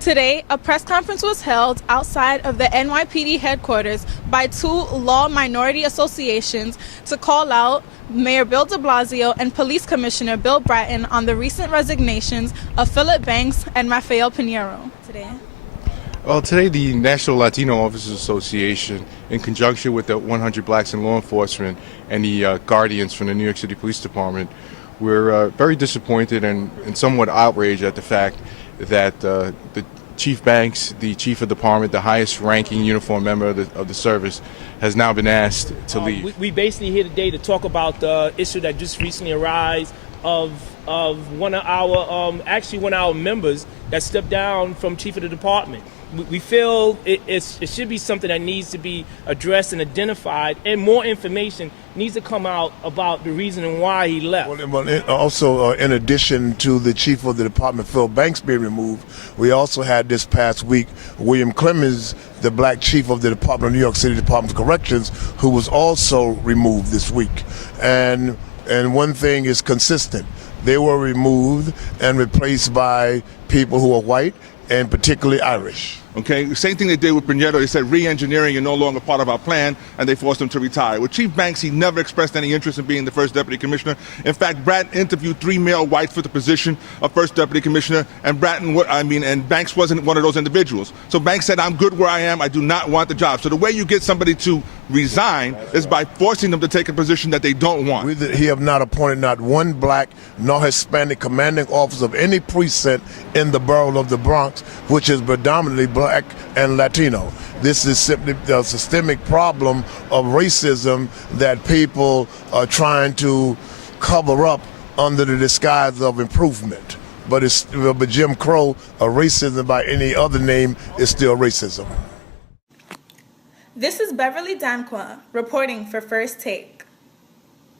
Today, a press conference was held outside of the NYPD headquarters by two law minority associations to call out Mayor Bill de Blasio and Police Commissioner Bill Bratton on the recent resignations of Philip Banks and Rafael Pinheiro. Today the National Latino Officers Association, in conjunction with the 100 Blacks in Law Enforcement and the Guardians from the New York City Police Department, we're very disappointed and somewhat outraged at the fact that the Chief Banks, the Chief of the Department, the highest-ranking uniformed member of the service, has now been asked to leave. We basically here today to talk about the issue that just recently arose of one of our members that stepped down from Chief of the Department. We feel it should be something that needs to be addressed and identified, and more information needs to come out about the reason and why he left. Also, in addition to the Chief of the Department, Phil Banks, being removed, we also had this past week William Clemens, the Black Chief of the Department of New York City Department of Corrections, who was also removed this week. And one thing is consistent. They were removed and replaced by people who are white and particularly Irish. Okay, same thing they did with Pinheiro. They said re-engineering is no longer part of our plan, and they forced him to retire. With Chief Banks, he never expressed any interest in being the first deputy commissioner. In fact, Bratton interviewed 3 male whites for the position of first deputy commissioner, and Banks wasn't one of those individuals. So Banks said, "I'm good where I am. I do not want the job." So the way you get somebody to resign is by forcing them to take a position that they don't want. He have not appointed not one black nor Hispanic commanding officer of any precinct in the borough of the Bronx, which is predominantly black and Latino. This is simply a systemic problem of racism that people are trying to cover up under the disguise of improvement. But Jim Crow, racism by any other name, is still racism. This is Beverly Danqua reporting for First Take.